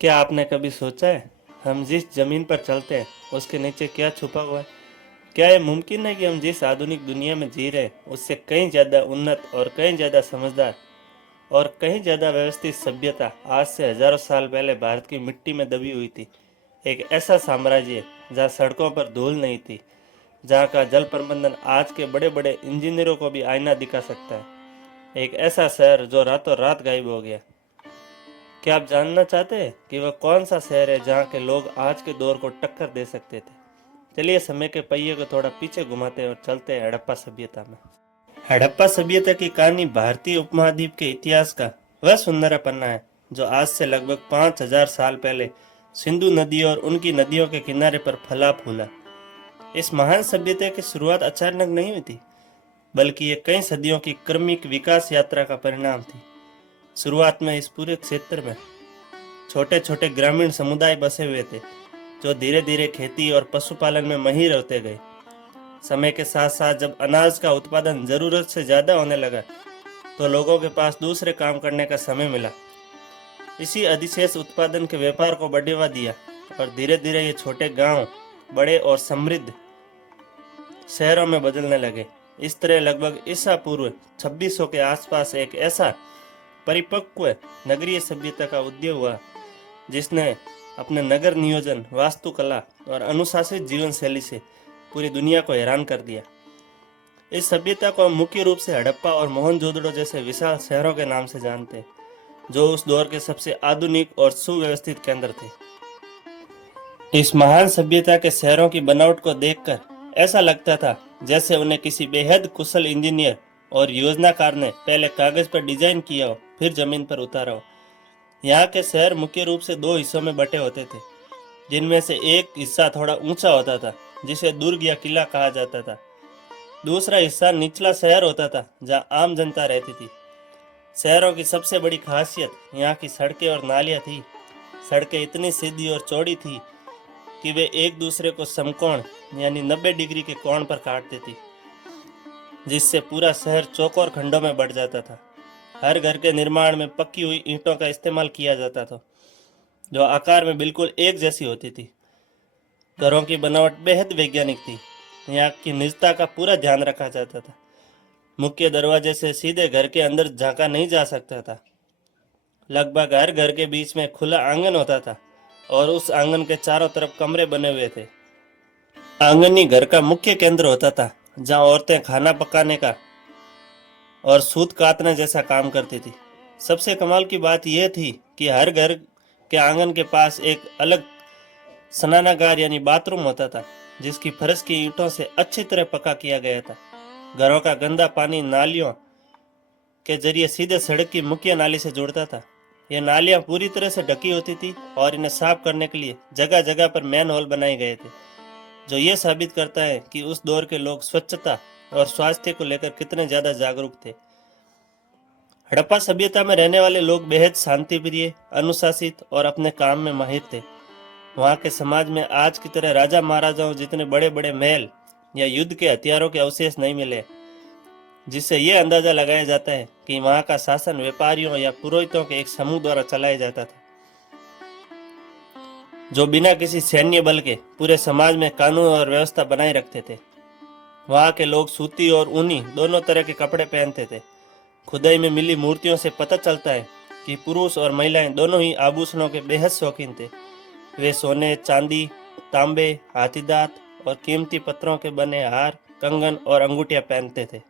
क्या आपने कभी सोचा है हम जिस जमीन पर चलते हैं उसके नीचे क्या छुपा हुआ है? क्या ये मुमकिन है कि हम जिस आधुनिक दुनिया में जी रहे हैं उससे कहीं ज़्यादा उन्नत और कहीं ज़्यादा समझदार और कहीं ज़्यादा व्यवस्थित सभ्यता आज से हजारों साल पहले भारत की मिट्टी में दबी हुई थी। एक ऐसा साम्राज्य जहाँ सड़कों पर धूल नहीं थी, जहाँ का जल प्रबंधन आज के बड़े बड़े इंजीनियरों को भी आईना दिखा सकता है। एक ऐसा शहर जो रातों रात गायब हो गया। क्या आप जानना चाहते हैं कि वह कौन सा शहर है जहाँ के लोग आज के दौर को टक्कर दे सकते थे? चलिए समय के पहिए को थोड़ा पीछे घुमाते हैं और चलते हैं हड़प्पा सभ्यता में। हड़प्पा सभ्यता की कहानी भारतीय उपमहाद्वीप के इतिहास का वह सुंदर पन्ना है जो आज से लगभग 5000 साल पहले सिंधु नदी और उनकी नदियों के किनारे पर फला फूला। इस महान सभ्यता की शुरुआत अचानक नहीं हुई थी, बल्कि ये कई सदियों की क्रमिक विकास यात्रा का परिणाम थी। शुरुआत में इस पूरे क्षेत्र में छोटे छोटे ग्रामीण समुदाय बसे हुए थे, जो धीरे धीरे खेती और पशुपालन में माहिर होते गए। समय के साथ साथ जब अनाज का उत्पादन जरूरत से ज्यादा होने लगा, तो लोगों के पास दूसरे काम करने का समय मिला। इसी अधिशेष उत्पादन के व्यापार को बढ़ावा दिया और धीरे धीरे ये छोटे गांव बड़े और समृद्ध शहरों में बदलने लगे। इस तरह लगभग ईसा पूर्व 2600 के आसपास एक ऐसा परिपक्व नगरीय सभ्यता का उदय हुआ जिसने अपने नगर नियोजन, वास्तुकला और अनुशासित जीवन शैली से पूरी दुनिया को हैरान कर दिया। इस सभ्यता को हम मुख्य रूप से हड़प्पा और मोहनजोदड़ो जैसे विशाल शहरों के नाम से जानते हैं, जो उस दौर के सबसे आधुनिक और सुव्यवस्थित केंद्र थे। इस महान सभ्यता के शहरों की बनावट को देखकर ऐसा लगता था जैसे उन्हें किसी बेहद कुशल इंजीनियर और योजनाकार ने पहले कागज पर डिजाइन किया हो, फिर जमीन पर उतारा हो। यहाँ के शहर मुख्य रूप से दो हिस्सों में बटे होते थे, जिनमें से एक हिस्सा थोड़ा ऊंचा होता था, जिसे दुर्ग या किला कहा जाता था। दूसरा हिस्सा निचला शहर होता था, जहाँ आम जनता रहती थी। शहरों की सबसे बड़ी खासियत यहाँ की सड़कें और नालियाँ थी। सड़कें इतनी सीधी और चौड़ी थी कि वे एक दूसरे को समकोण यानी 90 डिग्री के कोण पर काटती थी, जिससे पूरा शहर चौकोर खंडों में बढ़ जाता था। हर घर के निर्माण में पक्की हुई ईंटों का इस्तेमाल किया जाता था, जो आकार में बिल्कुल एक जैसी होती थी। घरों की बनावट बेहद वैज्ञानिक थी। यहाँ की निजता का पूरा ध्यान रखा जाता था। मुख्य दरवाजे से सीधे घर के अंदर झांका नहीं जा सकता था। लगभग हर घर के बीच में खुला आंगन होता था और उस आंगन के चारों तरफ कमरे बने हुए थे। आंगन ही घर का मुख्य केंद्र होता था, जहाँ औरतें खाना पकाने का और सूत कातने जैसा काम करती थी। सबसे कमाल की बात यह थी कि हर घर के आंगन के पास एक अलग स्नानागार यानी बाथरूम होता था, जिसकी फर्श की ईंटों से अच्छी तरह पक्का किया गया था। घरों का गंदा पानी नालियों के जरिए सीधे सड़क की मुख्य नाली से जुड़ता था। ये नालियां पूरी तरह से ढकी होती थी और इन्हें साफ करने के लिए जगह जगह पर मैन होल बनाए गए थे, जो ये साबित करता है कि उस दौर के लोग स्वच्छता और स्वास्थ्य को लेकर कितने ज्यादा जागरूक थे। हड़प्पा सभ्यता में रहने वाले लोग बेहद शांति प्रिय, अनुशासित और अपने काम में माहिर थे। वहाँ के समाज में आज की तरह राजा महाराजाओं जितने बड़े बड़े महल या युद्ध के हथियारों के अवशेष नहीं मिले, जिससे यह अंदाजा लगाया जाता है कि वहाँ का शासन व्यापारियों या पुरोहितों के एक समूह द्वारा चलाया जाता था, जो बिना किसी सैन्य बल के पूरे समाज में कानून और व्यवस्था बनाए रखते थे। वहाँ के लोग सूती और ऊनी दोनों तरह के कपड़े पहनते थे। खुदाई में मिली मूर्तियों से पता चलता है कि पुरुष और महिलाएं दोनों ही आभूषणों के बेहद शौकीन थे। वे सोने, चांदी, तांबे, हाथीदांत और कीमती पत्थरों के बने हार, कंगन और अंगूठियां पहनते थे।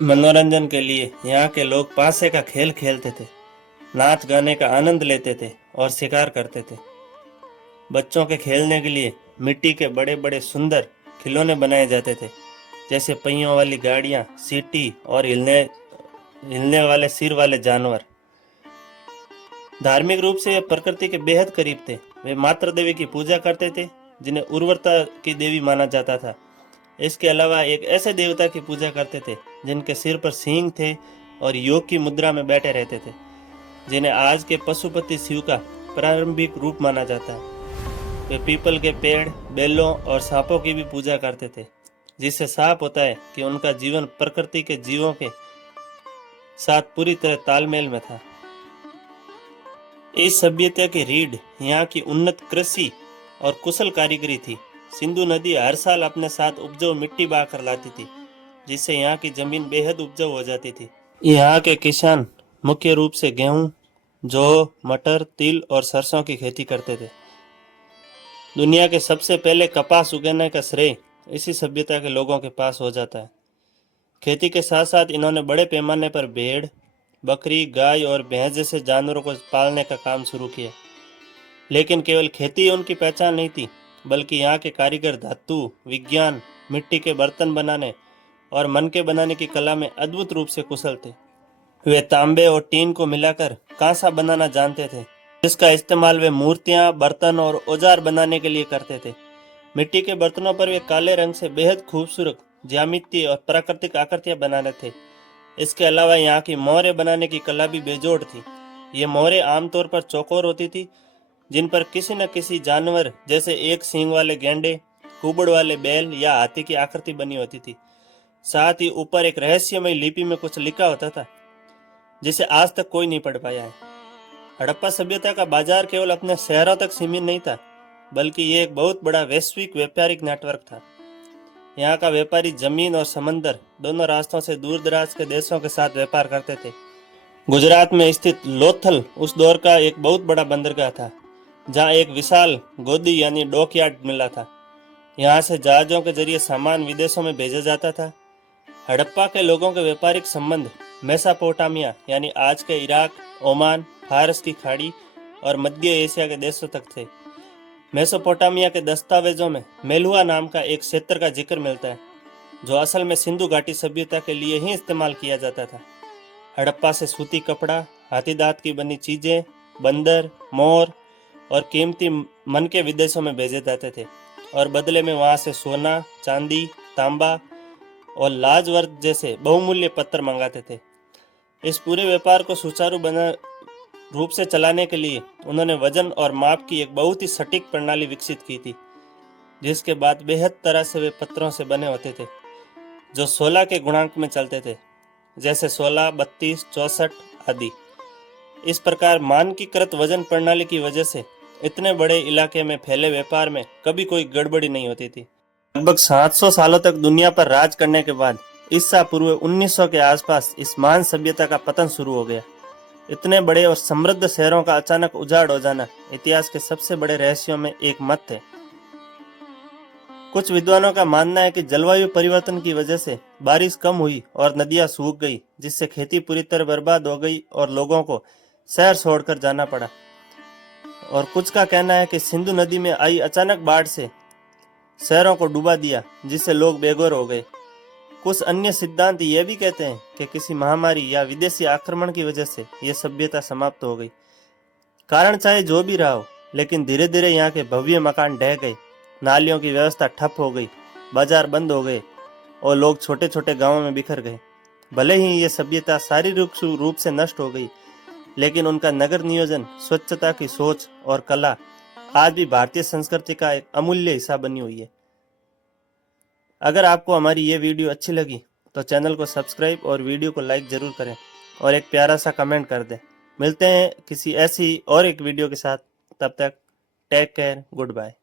मनोरंजन के लिए यहाँ के लोग पासे का खेल खेलते थे, नाच गाने का आनंद लेते थे और शिकार करते थे। बच्चों के खेलने के लिए मिट्टी के बड़े बड़े सुंदर खिलौने बनाए जाते थे, जैसे पहियों वाली गाड़ियाँ, सीटी और हिलने हिलने वाले सिर वाले जानवर। धार्मिक रूप से वे प्रकृति के बेहद करीब थे। वे मातृ देवी की पूजा करते थे, जिन्हें उर्वरता की देवी माना जाता था। इसके अलावा एक ऐसे देवता की पूजा करते थे जिनके सिर पर सींग थे और योग की मुद्रा में बैठे रहते थे, जिन्हें आज के पशुपति शिव का प्रारंभिक रूप माना जाता है। वे पीपल के पेड़, बेलों और सांपों की भी पूजा करते थे, जिससे साफ होता है कि उनका जीवन प्रकृति के जीवों के साथ पूरी तरह तालमेल में था। इस सभ्यता की रीढ़ यहाँ की उन्नत कृषि और कुशल कारीगरी थी। सिंधु नदी हर साल अपने साथ उपजाऊ मिट्टी बहा कर लाती थी, जिससे यहाँ की जमीन बेहद उपजाऊ हो जाती थी। यहाँ के किसान मुख्य रूप से गेहूं, जौ, मटर, तिल और सरसों की खेती करते थे। दुनिया के सबसे पहले कपास उगाने का श्रेय इसी सभ्यता के लोगों के पास हो जाता है। खेती के साथ साथ इन्होंने बड़े पैमाने पर भेड़, बकरी, गाय और भैंस जैसे जानवरों को पालने का काम शुरू किया। लेकिन केवल खेती उनकी पहचान नहीं थी, बल्कि यहाँ के कारीगर धातु, विज्ञान, मिट्टी के बर्तन बनाने और मन के बनाने की कला में अद्भुत रूप से कुशल थे। वे तांबे और टीन को मिलाकर कांसा बनाना जानते थे, जिसका इस्तेमाल वे मूर्तियां, बर्तन और औजार बनाने के लिए करते थे। मिट्टी के बर्तनों पर वे काले रंग से बेहद खूबसूरत ज्यामिति और प्राकृतिक आकृतियां बनाने थे। इसके अलावा यहाँ की मोहरें बनाने की कला भी बेजोड़ थी। ये मोहरें आमतौर पर चौकोर होती थी, जिन पर किसी न किसी जानवर जैसे एक सींग वाले गेंडे, कुबड़ वाले बैल या हाथी की आकृति बनी होती थी। साथ ही ऊपर एक रहस्यमय लिपि में कुछ लिखा होता था, जिसे आज तक कोई नहीं पढ़ पाया है। हड़प्पा सभ्यता का बाजार केवल अपने शहरों तक सीमित नहीं था, बल्कि ये एक बहुत बड़ा वैश्विक व्यापारिक नेटवर्क था। यहाँ का व्यापारी जमीन और समंदर दोनों रास्तों से दूर दराज के देशों के साथ व्यापार करते थे। गुजरात में स्थित लोथल उस दौर का एक बहुत बड़ा बंदरगाह था, जहाँ एक विशाल गोदी यानी डॉकयार्ड मिला था। यहाँ से जहाजों के जरिए सामान विदेशों में भेजा जाता था। हड़प्पा के लोगों के व्यापारिक संबंध मेसोपोटामिया यानी आज के इराक, ओमान, फारस की खाड़ी और मध्य एशिया के देशों तक थे। मेसोपोटामिया के दस्तावेजों में मेलुआ नाम का एक क्षेत्र का जिक्र मिलता है, जो असल में सिंधु घाटी सभ्यता के लिए ही इस्तेमाल किया जाता था। हड़प्पा से सूती कपड़ा, हाथी दांत की बनी चीजें, बंदर, मोर और कीमती मन के विदेशों में भेजे जाते थे, और बदले में वहां से सोना, चांदी, तांबा और लाजवर्द जैसे बहुमूल्य पत्थर मंगाते थे। इस पूरे व्यापार को सुचारू बना रूप से चलाने के लिए उन्होंने वजन और माप की एक बहुत ही सटीक प्रणाली विकसित की थी, जिसके बाद बेहद तरह से वे पत्थरों से बने होते थे, जो 16 के गुणांक में चलते थे, जैसे 16, 32, 64 आदि। इस प्रकार मानकीकृत वजन प्रणाली की वजह से इतने बड़े इलाके में फैले व्यापार में कभी कोई गड़बड़ी नहीं होती थी। लगभग 700 सालों तक दुनिया पर राज करने के बाद ईसा पूर्व 1900 के आसपास इस महान सभ्यता का पतन शुरू हो गया। इतने बड़े और समृद्ध शहरों का अचानक उजाड़ हो जाना इतिहास के सबसे बड़े रहस्यों में एक मत है। कुछ विद्वानों का मानना है कि जलवायु परिवर्तन की वजह से बारिश कम हुई और नदियां सूख गई, जिससे खेती पूरी तरह बर्बाद हो गई और लोगों को शहर छोड़कर जाना पड़ा। और कुछ का कहना है कि सिंधु नदी में आई अचानक बाढ़ से शहरों को डुबा दिया, जिससे लोग बेघर हो गए। कुछ अन्य सिद्धांत ये भी कहते हैं कि किसी महामारी या विदेशी आक्रमण की वजह से यह सभ्यता समाप्त हो गई। कारण चाहे जो भी रहा हो, लेकिन धीरे धीरे यहाँ के भव्य मकान ढह गए, नालियों की व्यवस्था ठप हो गई, बाजार बंद हो गए और लोग छोटे छोटे गांवों में बिखर गए। भले ही ये सभ्यता शारीरिक रूप से नष्ट हो गई, लेकिन उनका नगर नियोजन, स्वच्छता की सोच और कला आज भी भारतीय संस्कृति का एक अमूल्य हिस्सा बनी हुई है। अगर आपको हमारी ये वीडियो अच्छी लगी तो चैनल को सब्सक्राइब और वीडियो को लाइक जरूर करें और एक प्यारा सा कमेंट कर दें। मिलते हैं किसी ऐसी और एक वीडियो के साथ, तब तक टेक केयर, गुड बाय।